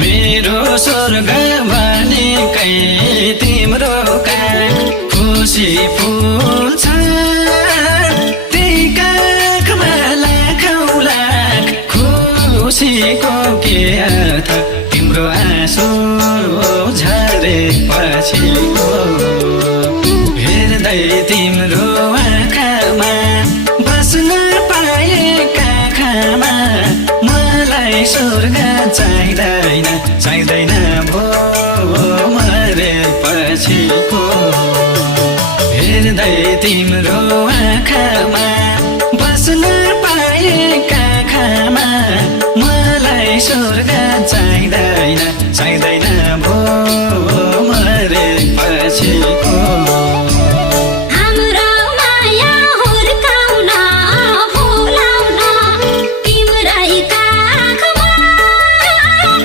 मेरो स्वर्ग भनेकै तिम्रो काख खुसी फुल्छ त्यही काखमा लाखौँ लाख खुसीको के अर्थ तिम्रो आँसु झरेपछिको हेर्दै तिम्रो आँखामा बस्न पाए काखमा मलाई स्वर्ग चाहिँदैन चाहिँदैन भो मरेपछिको हेर्दै तिम्रो